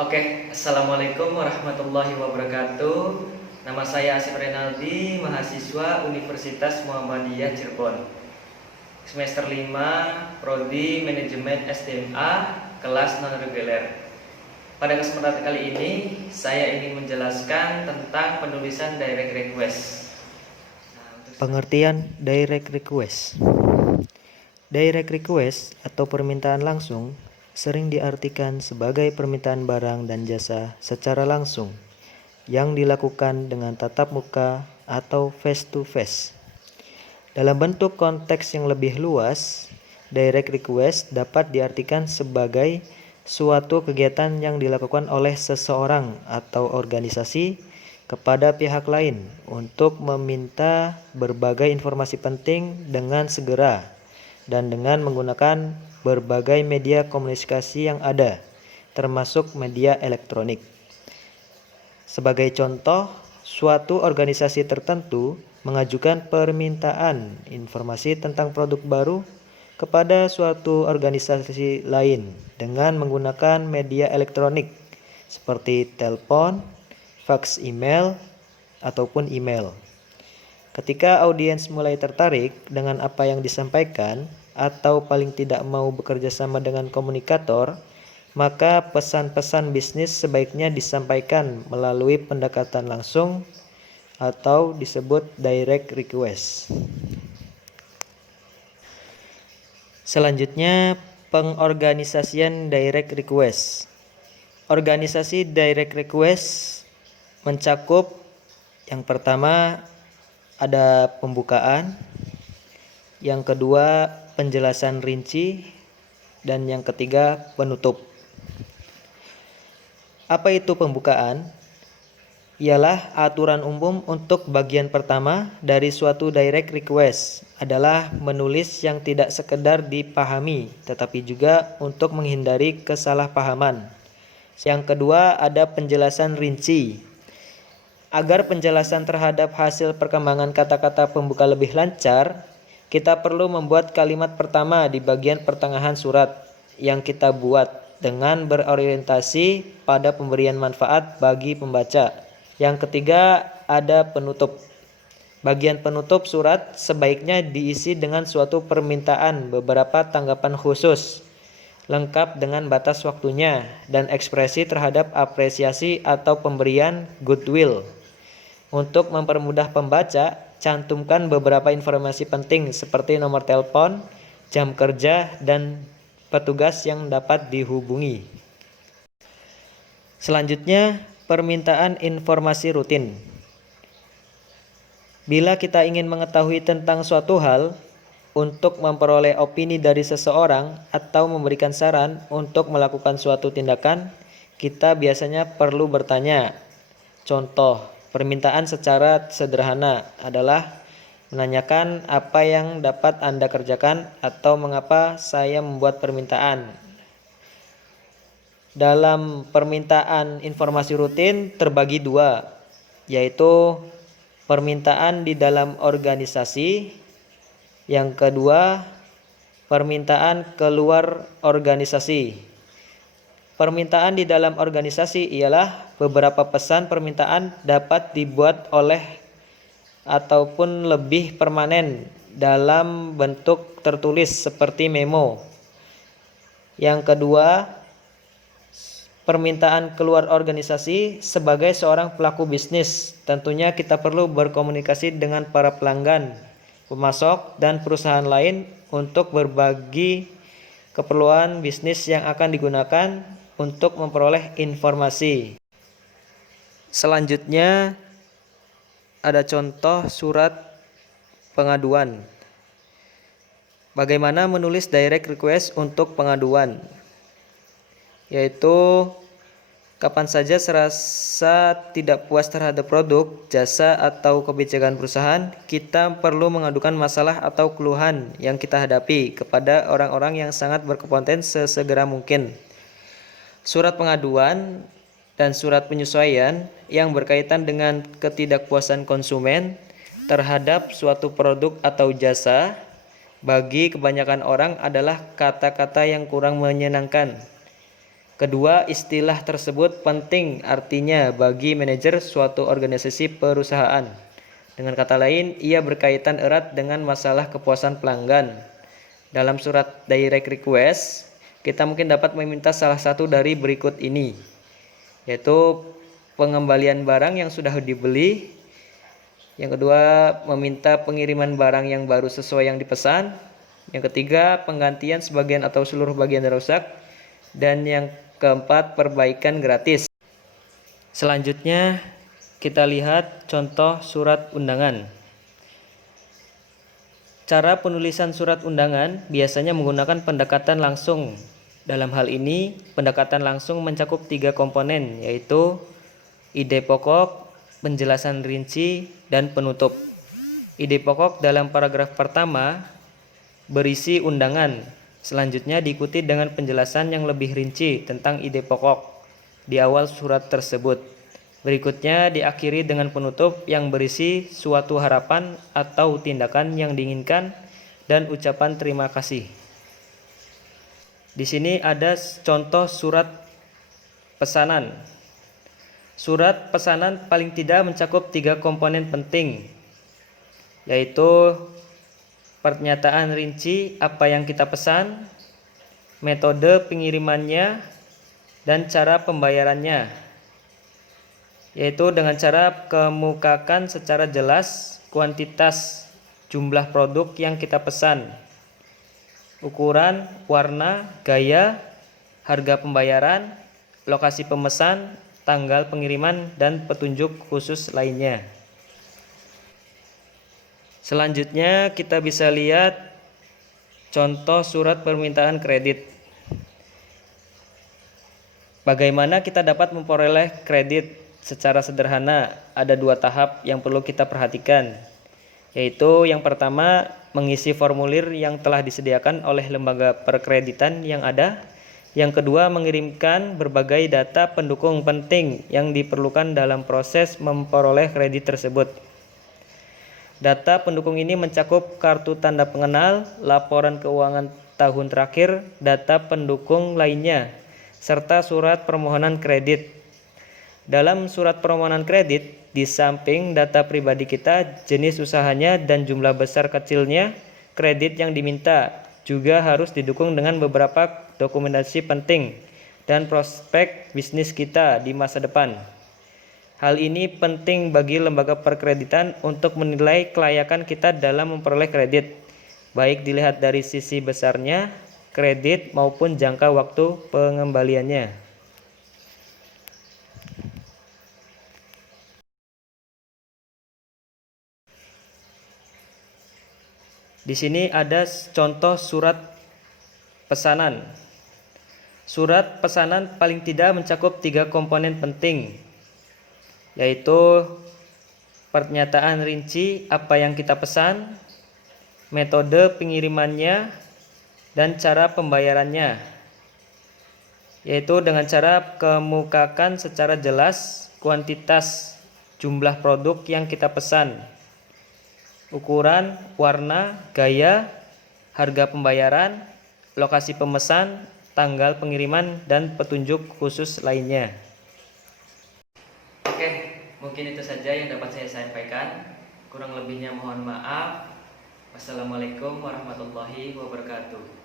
Assalamualaikum warahmatullahi wabarakatuh. Nama saya Asif Renaldi, mahasiswa Universitas Muhammadiyah Cirebon. Semester 5, Prodi Manajemen SDMA, kelas non-reguler. Pada kesempatan kali ini, saya ingin menjelaskan tentang penulisan direct request. Pengertian direct request. Direct request atau permintaan langsung sering diartikan sebagai permintaan barang dan jasa secara langsung yang dilakukan dengan tatap muka atau face to face. Dalam bentuk konteks yang lebih luas, direct request dapat diartikan sebagai suatu kegiatan yang dilakukan oleh seseorang atau organisasi kepada pihak lain untuk meminta berbagai informasi penting dengan segera dan dengan menggunakan berbagai media komunikasi yang ada, termasuk media elektronik. Sebagai contoh, suatu organisasi tertentu mengajukan permintaan informasi tentang produk baru kepada suatu organisasi lain dengan menggunakan media elektronik seperti telepon, fax, email, ataupun email. Ketika audiens mulai tertarik dengan apa yang disampaikan atau paling tidak mau bekerja sama dengan komunikator, maka pesan-pesan bisnis sebaiknya disampaikan melalui pendekatan langsung atau disebut direct request. Selanjutnya, pengorganisasian direct request. Organisasi direct request mencakup yang pertama ada pembukaan, yang kedua penjelasan rinci, dan yang ketiga penutup. Apa itu pembukaan? Ialah aturan umum untuk bagian pertama dari suatu direct request adalah menulis yang tidak sekedar dipahami, tetapi juga untuk menghindari kesalahpahaman. Yang kedua ada penjelasan rinci. Agar penjelasan terhadap hasil perkembangan kata-kata pembuka lebih lancar, kita perlu membuat kalimat pertama di bagian pertengahan surat yang kita buat dengan berorientasi pada pemberian manfaat bagi pembaca. Yang ketiga ada penutup. Bagian penutup surat sebaiknya diisi dengan suatu permintaan beberapa tanggapan khusus, lengkap dengan batas waktunya dan ekspresi terhadap apresiasi atau pemberian goodwill. Untuk mempermudah pembaca, cantumkan beberapa informasi penting seperti nomor telepon, jam kerja, dan petugas yang dapat dihubungi. Selanjutnya, permintaan informasi rutin. Bila kita ingin mengetahui tentang suatu hal, untuk memperoleh opini dari seseorang atau memberikan saran untuk melakukan suatu tindakan, kita biasanya perlu bertanya. Contoh, permintaan secara sederhana adalah menanyakan apa yang dapat Anda kerjakan atau mengapa saya membuat permintaan. Dalam permintaan informasi rutin terbagi dua, yaitu permintaan di dalam organisasi, yang kedua permintaan keluar organisasi. Permintaan di dalam organisasi ialah beberapa pesan permintaan dapat dibuat oleh ataupun lebih permanen dalam bentuk tertulis seperti memo. Yang kedua, permintaan keluar organisasi sebagai seorang pelaku bisnis. Tentunya kita perlu berkomunikasi dengan para pelanggan, pemasok, dan perusahaan lain untuk berbagi keperluan bisnis yang akan digunakan untuk memperoleh informasi. Selanjutnya ada contoh surat pengaduan. Bagaimana menulis direct request untuk pengaduan? Yaitu kapan saja serasa tidak puas terhadap produk, jasa, atau kebijakan perusahaan, kita perlu mengadukan masalah atau keluhan yang kita hadapi kepada orang-orang yang sangat berkompeten sesegera mungkin. Surat pengaduan dan surat penyesuaian yang berkaitan dengan ketidakpuasan konsumen terhadap suatu produk atau jasa bagi kebanyakan orang adalah kata-kata yang kurang menyenangkan. Kedua, istilah tersebut penting artinya bagi manajer suatu organisasi perusahaan. Dengan kata lain, ia berkaitan erat dengan masalah kepuasan pelanggan. Dalam surat direct request, kita mungkin dapat meminta salah satu dari berikut ini, yaitu pengembalian barang yang sudah dibeli. Yang kedua, meminta pengiriman barang yang baru sesuai yang dipesan. Yang ketiga, penggantian sebagian atau seluruh bagian yang rusak. Dan yang keempat, perbaikan gratis. Selanjutnya, kita lihat contoh surat undangan. Cara penulisan surat undangan biasanya menggunakan pendekatan langsung. Dalam hal ini, pendekatan langsung mencakup 3 komponen, yaitu ide pokok, penjelasan rinci, dan penutup. Ide pokok dalam paragraf pertama berisi undangan. Selanjutnya diikuti dengan penjelasan yang lebih rinci tentang ide pokok di awal surat tersebut. Berikutnya diakhiri dengan penutup yang berisi suatu harapan atau tindakan yang diinginkan dan ucapan terima kasih. Di sini ada contoh surat pesanan. Surat pesanan paling tidak mencakup 3 komponen penting, yaitu pernyataan rinci apa yang kita pesan, metode pengirimannya, dan cara pembayarannya, yaitu dengan cara kemukakan secara jelas kuantitas jumlah produk yang kita pesan, ukuran, warna, gaya, harga pembayaran, lokasi pemesan, tanggal pengiriman, dan petunjuk khusus lainnya. Selanjutnya kita bisa lihat contoh surat permintaan kredit. Bagaimana kita dapat memperoleh kredit secara sederhana? Ada 2 tahap yang perlu kita perhatikan, yaitu yang pertama, mengisi formulir yang telah disediakan oleh lembaga perkreditan yang ada. Yang kedua, mengirimkan berbagai data pendukung penting yang diperlukan dalam proses memperoleh kredit tersebut. Data pendukung ini mencakup kartu tanda pengenal, laporan keuangan tahun terakhir, data pendukung lainnya, serta surat permohonan kredit. Dalam surat permohonan kredit, di samping data pribadi kita, jenis usahanya, dan jumlah besar kecilnya kredit yang diminta, juga harus didukung dengan beberapa dokumentasi penting dan prospek bisnis kita di masa depan. Hal ini penting bagi lembaga perkreditan untuk menilai kelayakan kita dalam memperoleh kredit, baik dilihat dari sisi besarnya kredit maupun jangka waktu pengembaliannya. Di sini ada contoh surat pesanan. Surat pesanan paling tidak mencakup 3 komponen penting, yaitu pernyataan rinci apa yang kita pesan, metode pengirimannya, dan cara pembayarannya, yaitu dengan cara kemukakan secara jelas kuantitas jumlah produk yang kita pesan, ukuran, warna, gaya, harga pembayaran, lokasi pemesan, tanggal pengiriman, dan petunjuk khusus lainnya. Oke, mungkin itu saja yang dapat saya sampaikan. Kurang lebihnya mohon maaf. Wassalamualaikum warahmatullahi wabarakatuh.